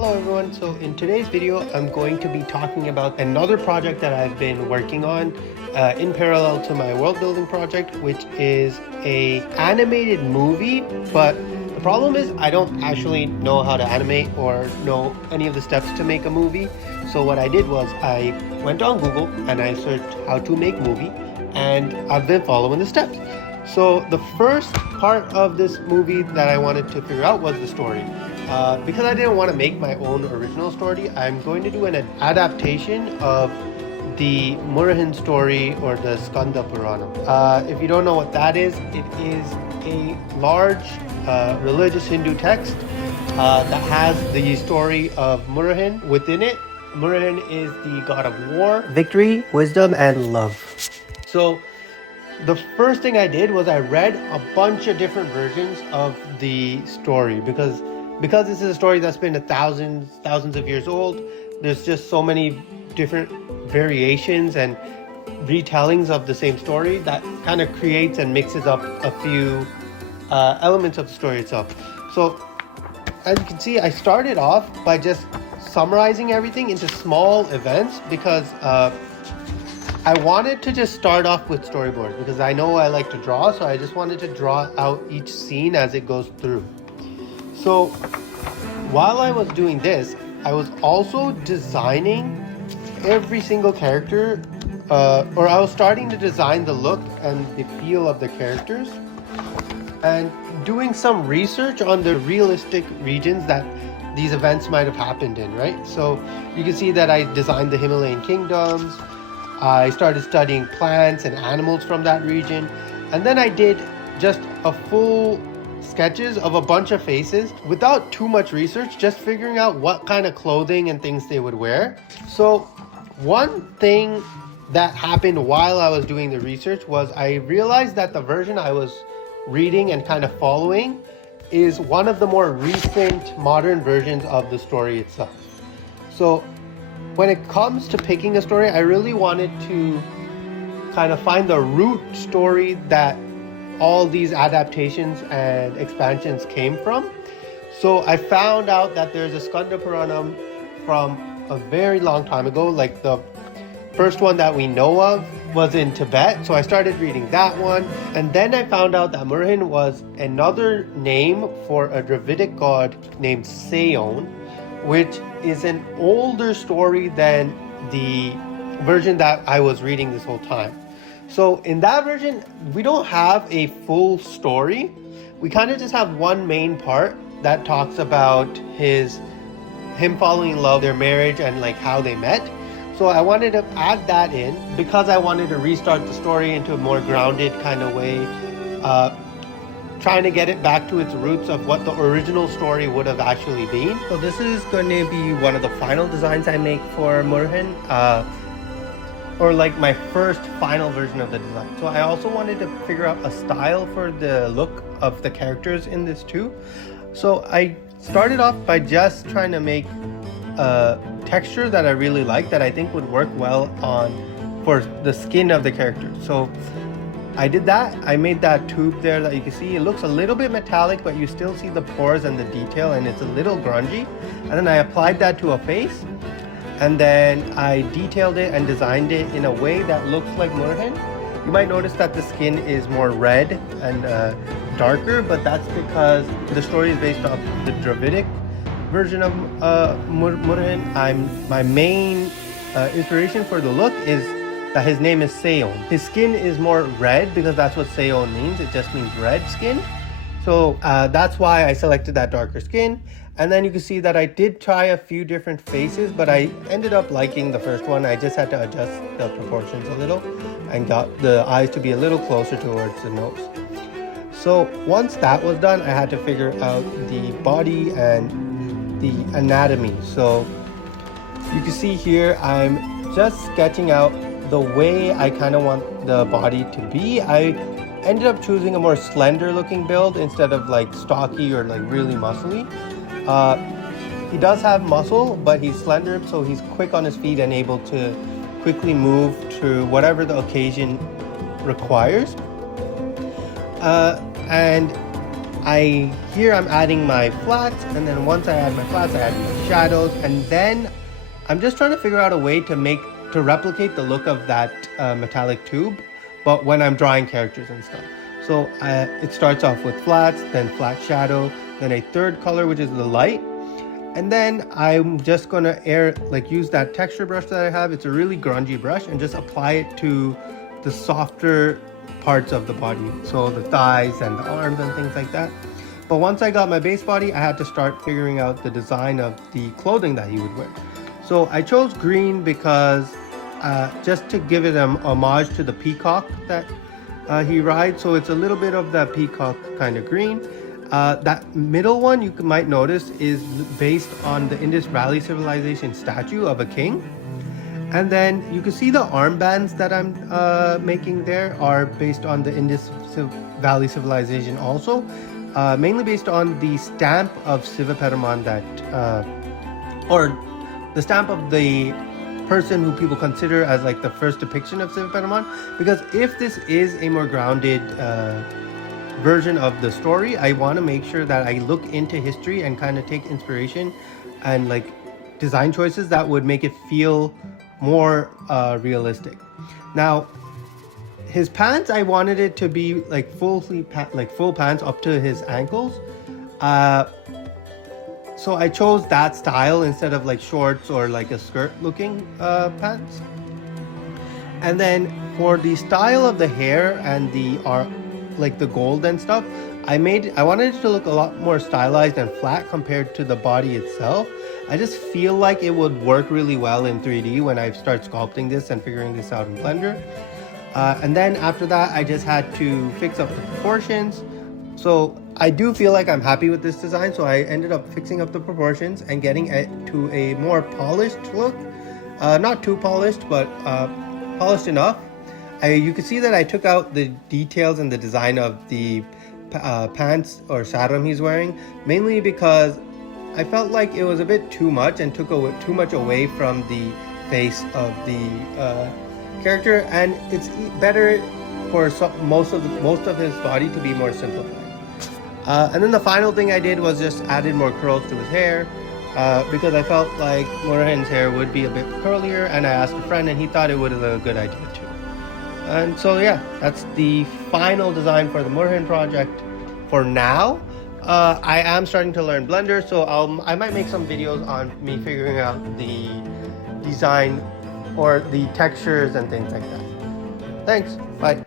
Hello everyone, so in today's video I'm going to be talking about another project that I've been working on in parallel to my world building project, which is a animated movie. But the problem is I don't actually know how to animate or know any of the steps to make a movie. So what I did was I went on Google and I searched how to make movie, and I've been following the steps. So the first part of this movie that I wanted to figure out was the story. Because I didn't want to make my own original story, I'm going to do an adaptation of the Murugen story, or the Skanda Purana. If you don't know what that is, it is a large religious Hindu text that has the story of Murugen within it. Murugen is the god of war, victory, wisdom, and love. So the first thing I did was I read a bunch of different versions of the story because this is a story that's been thousands of years old. There's just so many different variations and retellings of the same story that kind of creates and mixes up a few elements of the story itself. So as you can see, I started off by just summarizing everything into small events because I wanted to just start off with storyboards because I know I like to draw, so I just wanted to draw out each scene as it goes through. So while I was doing this, I was also designing every single character, or I was starting to design the look and the feel of the characters and doing some research on the realistic regions that these events might have happened in, right? So you can see that I designed the Himalayan kingdoms. I started studying plants and animals from that region, and then I did just a full sketches of a bunch of faces without too much research, just figuring out what kind of clothing and things they would wear. So one thing that happened while I was doing the research was I realized that the version I was reading and kind of following is one of the more recent modern versions of the story itself. So when it comes to picking a story, I really wanted to kind of find the root story that all these adaptations and expansions came from. So I found out that there's a Skanda Purana from a very long time ago. Like the first one that we know of was in Tibet. So I started reading that one. And then I found out that Murugen was another name for a dravidic god named Ceyyon, which is an older story than the version that I was reading this whole time. So in that version, we don't have a full story. We kind of just have one main part that talks about him falling in love, their marriage, and like how they met. So I wanted to add that in because I wanted to restart the story into a more grounded kind of way, trying to get it back to its roots of what the original story would have actually been. So this is going to be one of the final designs I make for Murugen, or like my first final version of the design. So I also wanted to figure out a style for the look of the characters in this too. So I started off by just trying to make a texture that I really like, that I think would work well for the skin of the characters. So I did that. I made that tube there that you can see. It looks a little bit metallic, but you still see the pores and the detail, and it's a little grungy. And then I applied that to a face, and then I detailed it and designed it in a way that looks like Murugen. You might notice that the skin is more red and darker, but that's because the story is based off the dravidic version of Murugen. My main inspiration for the look is that his name is Ceyyon. His skin is more red because that's what Ceyyon means. It just means red skin. So that's why I selected that darker skin. And then you can see that I did try a few different faces, but I ended up liking the first one. I just had to adjust the proportions a little and got the eyes to be a little closer towards the nose. So once that was done, I had to figure out the body and the anatomy. So you can see here, I'm just sketching out the way I kind of want the body to be. I ended up choosing a more slender looking build instead of like stocky or like really muscly. He does have muscle, but he's slender, so he's quick on his feet and able to quickly move to whatever the occasion requires. And Here I'm adding my flats, and then once I add my flats, I add my shadows, and then I'm just trying to figure out a way to replicate the look of that metallic tube, but when I'm drawing characters and stuff. So it starts off with flats, then flat shadow, then a third color, which is the light. And then I'm just gonna use that texture brush that I have. It's a really grungy brush, and just apply it to the softer parts of the body. So the thighs and the arms and things like that. But once I got my base body, I had to start figuring out the design of the clothing that he would wear. So I chose green because just to give it an homage to the peacock that he rides. So it's a little bit of that peacock kind of green. That middle one you might notice is based on the Indus Valley Civilization statue of a king. And then you can see the armbands that I'm making there are based on the Indus Valley Civilization also. Mainly based on the stamp of Sivaperaman or the stamp of the person who people consider as like the first depiction of Sivaperaman. Because if this is a more grounded version of the story, I want to make sure that I look into history and kind of take inspiration and like design choices that would make it feel more realistic. Now his pants, I wanted it to be like full pants up to his ankles, so I chose that style instead of like shorts or like a skirt looking pants. And then for the style of the hair and the gold and stuff, I wanted it to look a lot more stylized and flat compared to the body itself. I just feel like it would work really well in 3D when I start sculpting this and figuring this out in Blender. And then after that, I just had to fix up the proportions. So I do feel like I'm happy with this design. So I ended up fixing up the proportions and getting it to a more polished look. Not too polished, but polished enough. You can see that I took out the details and the design of the pants or sarum he's wearing, mainly because I felt like it was a bit too much and took too much away from the face of the character, and it's better for most of his body to be more simplified. And then the final thing I did was just added more curls to his hair, because I felt like Murugen's hair would be a bit curlier, and I asked a friend and he thought it would have been a good idea too. And so yeah, that's the final design for the Murugen project for now. I am starting to learn Blender, so I might make some videos on me figuring out the design or the textures and things like that. Thanks, bye.